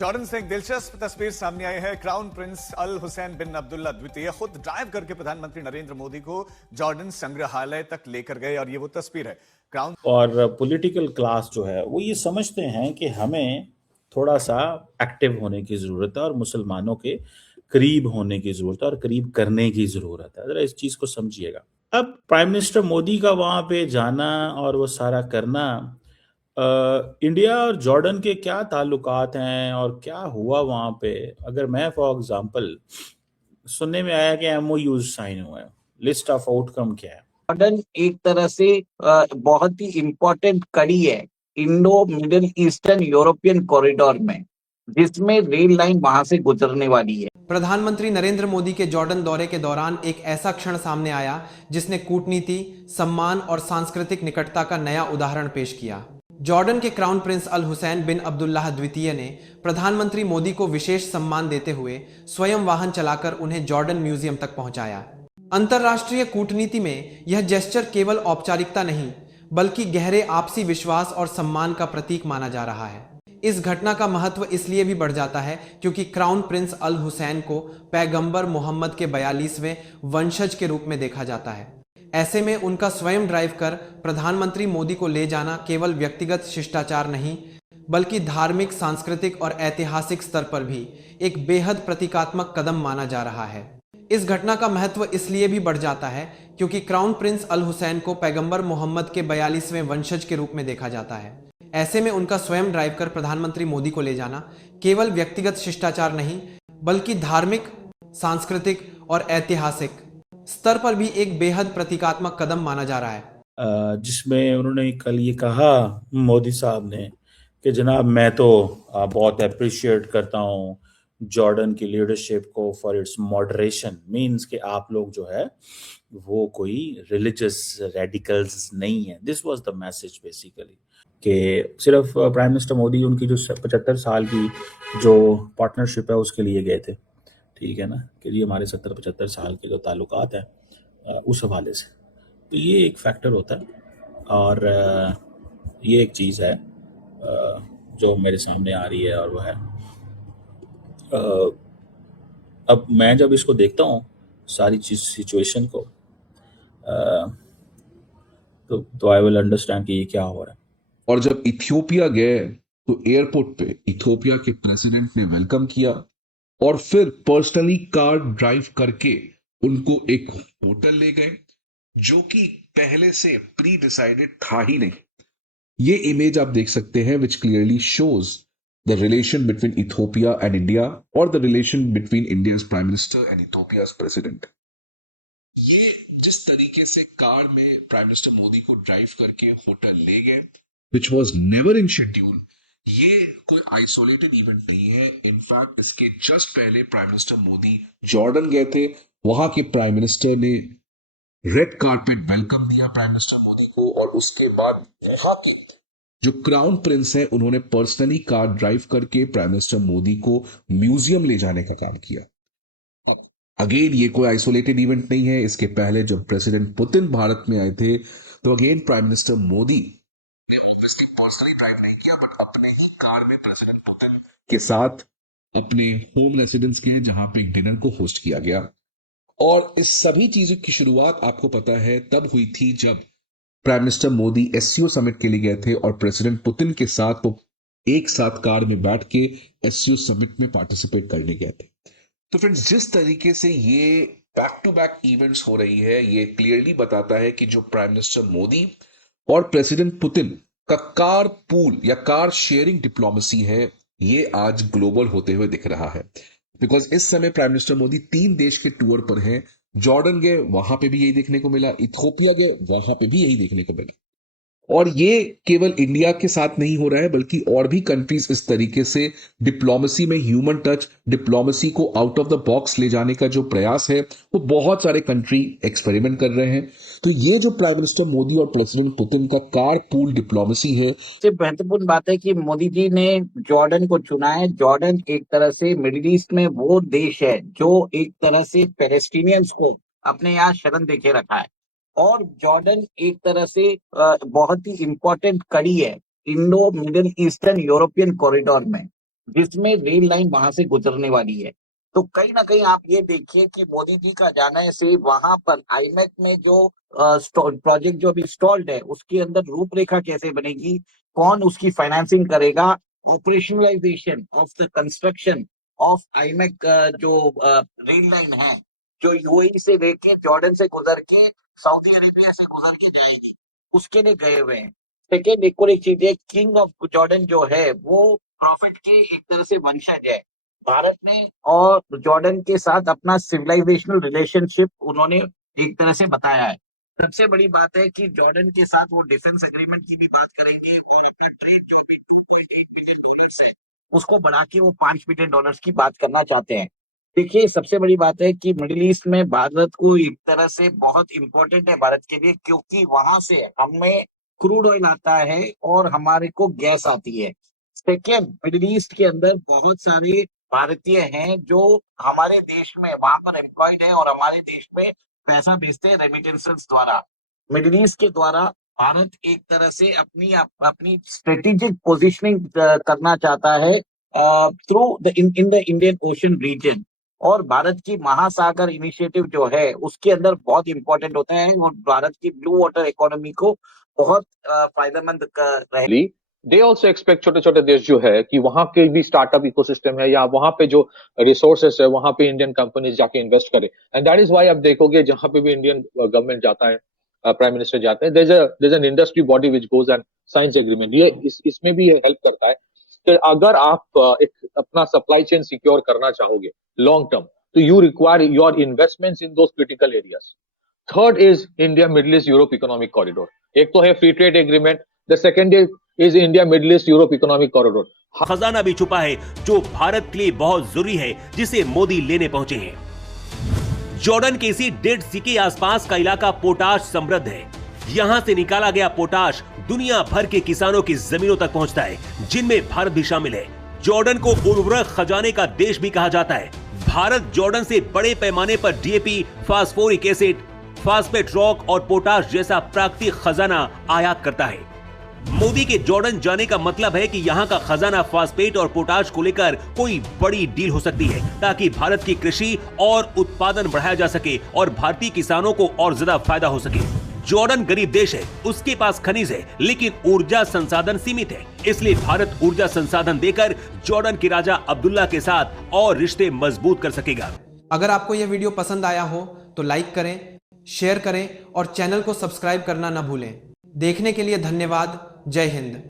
Jordan से एक दिलचस्प तस्वीर सामने आई है। क्राउन प्रिंस अल हुसैन बिन अब्दुल्ला द्वितीय खुद ड्राइव करके प्रधानमंत्री नरेंद्र मोदी को जॉर्डन संग्रहालय तक लेकर गए और ये वो तस्वीर है। क्राउन और पॉलिटिकल क्लास जो है वो ये समझते हैं कि हमें थोड़ा सा एक्टिव होने की ज़रूरत है और मुसलमानों के करीब होने की ज़रूरत है और करीब करने की ज़रूरत है। ज़रा इस चीज़ को समझिएगा। अब प्राइम मिनिस्टर मोदी का वहाँ पे जाना और वो सारा करना, इंडिया और जॉर्डन के क्या ताल्लुकात हैं और क्या हुआ वहाँ पे। अगर मैं फॉर एग्जांपल सुनने में आया कि एमओयू साइन हुआ है, लिस्ट ऑफ आउटकम क्या है? जॉर्डन एक तरह से बहुत ही इम्पोर्टेंट कड़ी है Indo middle eastern European corridor में, जिसमें रेल लाइन वहां से गुजरने वाली है। प्रधानमंत्री नरेंद्र मोदी के जॉर्डन दौरे के दौरान एक ऐसा क्षण सामने आया जिसने कूटनीति, सम्मान और सांस्कृतिक निकटता का नया उदाहरण पेश किया। जॉर्डन के क्राउन प्रिंस अल हुसैन बिन अब्दुल्लाह द्वितीय ने प्रधानमंत्री मोदी को विशेष सम्मान देते हुए स्वयं वाहन चलाकर उन्हें जॉर्डन म्यूजियम तक पहुंचाया। अंतर्राष्ट्रीय कूटनीति में यह जेस्चर केवल औपचारिकता नहीं, बल्कि गहरे आपसी विश्वास और सम्मान का प्रतीक माना जा रहा है। इस घटना का महत्व इसलिए भी बढ़ जाता है क्योंकि क्राउन प्रिंस अल हुसैन को पैगंबर मोहम्मद के 42वें वंशज के रूप में देखा जाता है। ऐसे में उनका स्वयं ड्राइव कर प्रधानमंत्री मोदी को ले जाना केवल व्यक्तिगत शिष्टाचार नहीं, बल्कि धार्मिक, सांस्कृतिक और ऐतिहासिक स्तर पर भी एक बेहद प्रतीकात्मक कदम माना जा रहा है। इस घटना का महत्व इसलिए भी बढ़ जाता है क्योंकि क्राउन प्रिंस अल हुसैन को पैगंबर मोहम्मद के 42वें वंशज के रूप में देखा जाता है। ऐसे में उनका स्वयं ड्राइव कर प्रधानमंत्री मोदी को ले जाना केवल व्यक्तिगत शिष्टाचार नहीं, बल्कि धार्मिक, सांस्कृतिक और ऐतिहासिक स्तर पर भी एक बेहद प्रतीकात्मक कदम माना जा रहा है। जिसमें उन्होंने कल ये कहा, मोदी साहब ने, कि जनाब मैं तो बहुत अप्रिशिएट करता हूँ जॉर्डन की लीडरशिप को फॉर इट्स मॉडरेशन। मीन्स कि आप लोग जो है वो कोई रिलीजियस रेडिकल्स नहीं है। This was the message basically, कि सिर्फ प्राइम मिनिस्टर मोदी उनकी जो 75 साल की जो पार्टनरशिप है उसके लिए गए थे, ठीक है ना, कि जी हमारे 70-75 साल के जो ताल्लुकात हैं उस हवाले से। तो ये एक फैक्टर होता है और ये एक चीज़ है जो मेरे सामने आ रही है। और वह है अब मैं जब इसको देखता हूँ सारी चीज सिचुएशन को, तो आई विल अंडरस्टैंड कि ये क्या हो रहा है। और जब इथियोपिया गए तो एयरपोर्ट पे इथियोपिया के प्रेसिडेंट ने वेलकम किया और फिर पर्सनली कार ड्राइव करके उनको एक होटल ले गए, जो कि पहले से प्री डिसाइडेड था ही नहीं। ये इमेज आप देख सकते हैं which clearly shows the relation between Ethiopia and India और the relation between India's prime minister and Ethiopia's president. ये जिस तरीके से कार में प्राइम मिनिस्टर मोदी को ड्राइव करके होटल ले गए, which was never in schedule, ये कोई आइसोलेटेड इवेंट नहीं है। इनफैक्ट इसके जस्ट पहले प्राइम मिनिस्टर मोदी जॉर्डन गए थे, वहां के प्राइम मिनिस्टर ने रेड कार्पेट वेलकम दिया प्राइम मिनिस्टर मोदी को, और उसके बाद वहां के जो क्राउन प्रिंस है उन्होंने पर्सनली कार ड्राइव करके प्राइम मिनिस्टर मोदी को म्यूजियम ले जाने का काम किया। अगेन ये कोई आइसोलेटेड इवेंट नहीं है। इसके पहले जब प्रेसिडेंट पुतिन भारत में आए थे तो again prime minister Modi personally drive नहीं किया, बट अपने ही कार में प्रेसिडेंट पुतिन के साथ अपने होम रेसिडेंस के जहां पे एक डिनर को होस्ट किया गया। और इस सभी चीजों की शुरुआत आपको पता है तब हुई थी जब prime minister Modi SCO summit के लिए गए थे और प्रेसिडेंट पुतिन के साथ वो एक साथ कार में बैठ के एससीओ समिट में पार्टिसिपेट करने गए थे। तो फ्रेंड्स, जिस तरीके से ये बैक टू बैक इवेंट्स हो रही है, ये क्लियरली बताता है कि जो प्राइम मिनिस्टर मोदी और प्रेसिडेंट पुतिन का कार पूल या कार शेयरिंग डिप्लोमेसी है, ये आज ग्लोबल होते हुए दिख रहा है। बिकॉज इस समय प्राइम मिनिस्टर मोदी 3 देश के टूर पर हैं। जॉर्डन गए, वहां पे भी यही देखने को मिला, इथियोपिया गए, वहां पे भी यही देखने को मिला। और ये केवल इंडिया के साथ नहीं हो रहा है, बल्कि और भी कंट्रीज इस तरीके से डिप्लोमेसी में ह्यूमन टच, डिप्लोमेसी को आउट ऑफ द बॉक्स ले जाने का जो प्रयास है वो बहुत सारे कंट्री एक्सपेरिमेंट कर रहे हैं। तो ये जो प्राइम मिनिस्टर मोदी और प्रेसिडेंट पुतिन का कार पूल डिप्लोमेसी है, सबसे महत्वपूर्ण बात है कि मोदी जी ने जॉर्डन को चुना है। जॉर्डन एक तरह से मिडिल ईस्ट में वो देश है जो एक तरह से पैलेस्टीनियंस को अपने यहाँ शरण देके रखा है, और जॉर्डन एक तरह से बहुत ही इम्पोर्टेंट कड़ी है Indo middle eastern European corridor में, जिसमें रेल लाइन वहां से गुजरने वाली है। तो कहीं ना कहीं आप ये देखिए कि मोदी जी का जाने से वहां पर आईमेक में जो प्रोजेक्ट जो अभी स्टॉल्ड है उसके अंदर रूपरेखा कैसे बनेगी, कौन उसकी फाइनेंसिंग करेगा, operationalisation of the construction of IMEC जो रेल लाइन है जो यूएई से लेके जॉर्डन से गुजर के सऊदी अरेबिया से गुजर के जाएगी, उसके लिए गए हुए हैं। सेकेंड एक और एक चीज है, किंग ऑफ जॉर्डन जो है वो प्रॉफिट के एक तरह से वंशज है। भारत ने और जॉर्डन के साथ अपना सिविलाइजेशनल रिलेशनशिप उन्होंने एक तरह से बताया है। सबसे बड़ी बात है कि जॉर्डन के साथ वो डिफेंस एग्रीमेंट की भी बात करेंगे और अपना ट्रेड जो अभी $2.8 बिलियन है उसको बढ़ा के वो $5 बिलियन की बात करना चाहते हैं। देखिए सबसे बड़ी बात है कि मिडिल ईस्ट में भारत को एक तरह से बहुत इंपॉर्टेंट है भारत के लिए, क्योंकि वहां से हमें क्रूड ऑयल आता है और हमारे को गैस आती है। सेकेंड, मिडिल ईस्ट के अंदर बहुत सारे भारतीय हैं जो हमारे देश में वहां पर एम्प्लॉयड है और हमारे देश में पैसा भेजते हैं रेमिटेंसेस द्वारा। मिडिल ईस्ट के द्वारा भारत एक तरह से अपनी स्ट्रेटेजिक पोजिशनिंग करना चाहता है through the in the Indian Ocean region. और भारत की महासागर इनिशिएटिव जो है उसके अंदर बहुत इंपॉर्टेंट होते हैं और भारत की ब्लू वाटर इकोनॉमी को बहुत फायदेमंद रहे। दे ऑल्सो एक्सपेक्ट छोटे छोटे देश जो है कि वहां के भी स्टार्टअप इकोसिस्टम है या वहां पे जो रिसोर्सेस है वहां पे इंडियन कंपनीज जाके इन्वेस्ट करे। एंड दैट इज व्हाई आप देखोगे जहां पे भी इंडियन गवर्नमेंट जाता है, प्राइम मिनिस्टर जाते हैं, there is an industry body which goes and science agreement. ये इसमें भी हेल्प करता है कि अगर आप एक अपना सप्लाई चेन सिक्योर करना चाहोगे लॉन्ग टर्म तो you require your investments in those critical areas. Third is India middle east Europe economic corridor. एक तो है free trade agreement, the second is India middle east Europe economic corridor. खजाना भी छुपा है जो भारत के लिए बहुत जरूरी है, जिसे मोदी लेने पहुंचे हैं। जॉर्डन के इसी डेड सी के आसपास का इलाका पोटाश समृद्ध है। यहां से निकाला गया पोटाश दुनिया भर के किसानों की जमीनों तक पहुंचता है, जिनमें भारत भी शामिल है। जॉर्डन को उर्वरक खजाने का देश भी कहा जाता है। भारत जॉर्डन से बड़े पैमाने पर DAP, phosphoric acid, phosphate rock और पोटाश जैसा प्राकृतिक खजाना आयात करता है। मोदी के जॉर्डन जाने का मतलब है कि यहाँ का खजाना फास्फेट और पोटाश को लेकर कोई बड़ी डील हो सकती है, ताकि भारत की कृषि और उत्पादन बढ़ाया जा सके और भारतीय किसानों को और ज्यादा फायदा हो सके। जॉर्डन गरीब देश है, उसके पास खनिज है, लेकिन ऊर्जा संसाधन सीमित है। इसलिए भारत ऊर्जा संसाधन देकर जॉर्डन के राजा अब्दुल्ला के साथ और रिश्ते मजबूत कर सकेगा। अगर आपको यह वीडियो पसंद आया हो तो लाइक करें, शेयर करें और चैनल को सब्सक्राइब करना न भूलें। देखने के लिए धन्यवाद। जय हिंद।